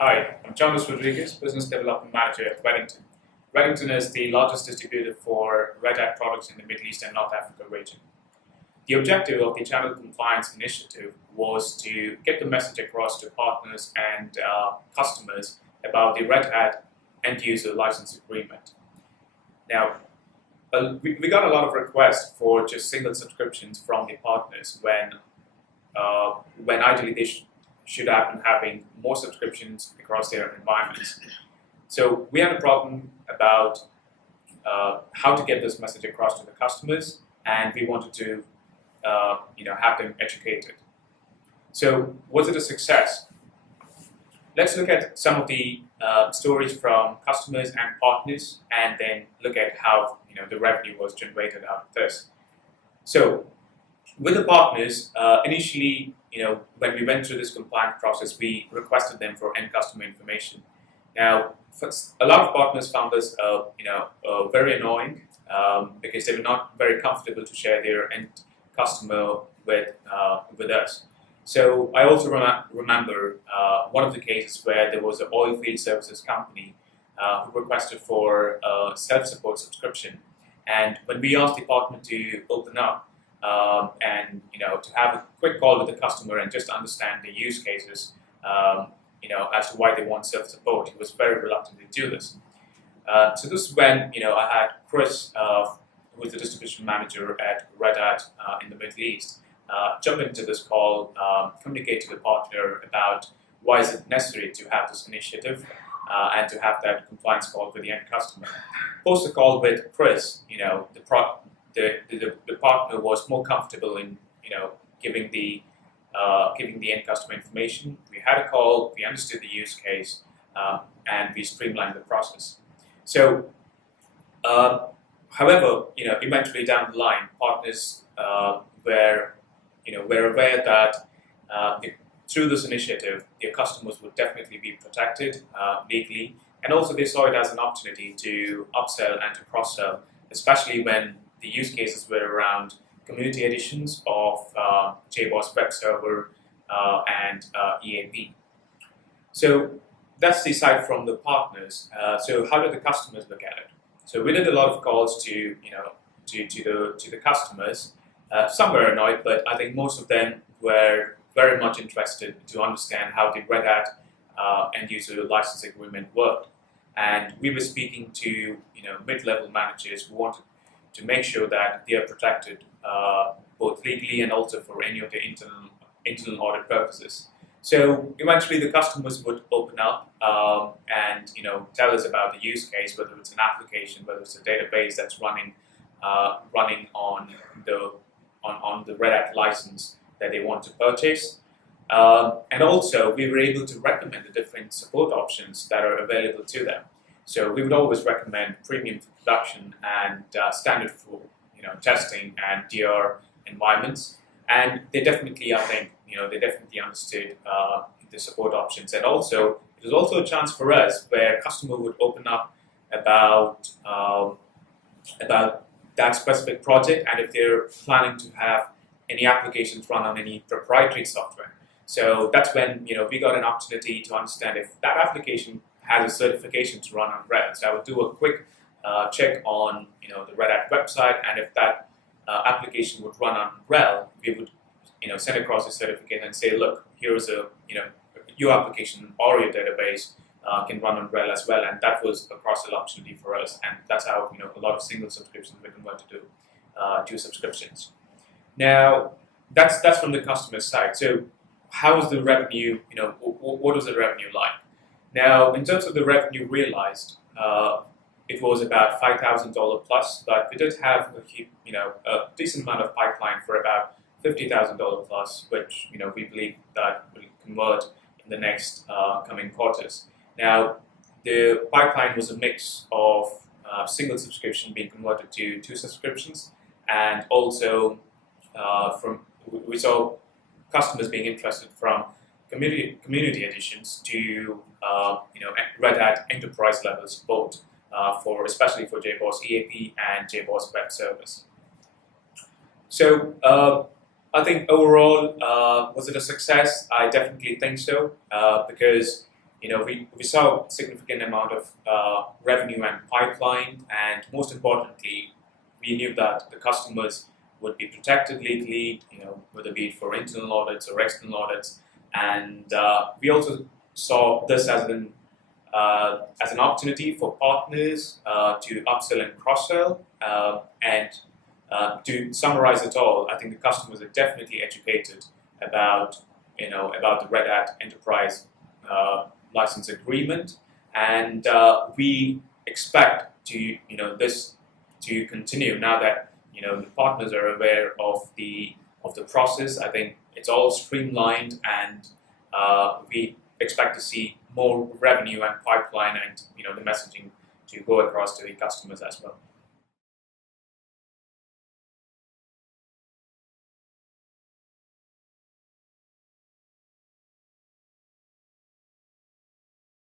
Hi, I'm Jonas Rodriguez, Business Development Manager at Reddington. Reddington is the largest distributor for Red Hat products in the Middle East and North Africa region. The objective of the Channel Compliance Initiative was to get the message across to partners and customers about the Red Hat end-user license agreement. Now, we got a lot of requests for just single subscriptions from the partners when ideally they should have been having more subscriptions across their environments. So we had a problem about how to get this message across to the customers, and we wanted to have them educated. So was it a success? Let's look at some of the stories from customers and partners, and then look at how the revenue was generated out of this. So with the partners, initially, when we went through this compliance process, we requested them for end customer information. Now, a lot of partners found this, very annoying because they were not very comfortable to share their end customer with us. So I also remember one of the cases where there was an oil field services company who requested for a self-support subscription, and when we asked the partner to open up and to have a quick call with the customer and just understand the use cases, as to why they want self-support, he was very reluctant to do this. So this is when I had Chris, who was the distribution manager at Red Hat in the Middle East, jump into this call, communicate to the partner about why is it necessary to have this initiative and to have that compliance call with the end customer. Post the call with Chris, the partner was more comfortable in giving the end customer information. We had a call, we understood the use case, and we streamlined the process. So, however, eventually down the line, partners were aware that through this initiative, their customers would definitely be protected legally, and also they saw it as an opportunity to upsell and to cross-sell, especially when the use cases were around community editions of JBoss Web Server and EAP. So that's the side from the partners. So how did the customers look at it? So we did a lot of calls to the customers. Some were annoyed, but I think most of them were very much interested to understand how the Red Hat end-user license agreement worked. And we were speaking to mid-level managers who wanted to make sure that they are protected both legally and also for any of their internal audit purposes. So eventually the customers would open up and tell us about the use case, whether it's an application, whether it's a database that's running on the Red Hat license that they want to purchase. And also we were able to recommend the different support options that are available to them. So we would always recommend premium for production and standard for testing and DR environments. And they definitely, I think, they definitely understood the support options. And also, it was also a chance for us where a customer would open up about that specific project and if they're planning to have any applications run on any proprietary software. So that's when we got an opportunity to understand if that application has a certification to run on RHEL. So I would do a quick check on the Red Hat website, and if that application would run on RHEL, we would send across a certificate and say, look, here's your application or your database can run on RHEL as well, and that was a cross-sell opportunity for us, and that's how a lot of single subscriptions were converted to two subscriptions. Now that's from the customer side. So how is the revenue? What was the revenue like? Now, in terms of the revenue realized, it was about $5,000 plus, but we did have a decent amount of pipeline for about $50,000 plus, which we believe that will convert in the next coming quarters. Now, the pipeline was a mix of single subscription being converted to two subscriptions, and also we saw customers being interested from community editions to Red Hat enterprise level support especially for JBoss EAP and JBoss Web Service. So I think overall, was it a success? I definitely think so, because we saw a significant amount of revenue and pipeline, and most importantly, we knew that the customers would be protected legally, whether be it for internal audits or external audits, and we also saw this as an opportunity for partners to upsell and cross-sell. And to summarize it all, I think the customers are definitely educated about about the Red Hat Enterprise license agreement, and we expect to this to continue now that the partners are aware of the process. I think it's all streamlined, and we expect to see more revenue and pipeline, and the messaging to go across to the customers as well.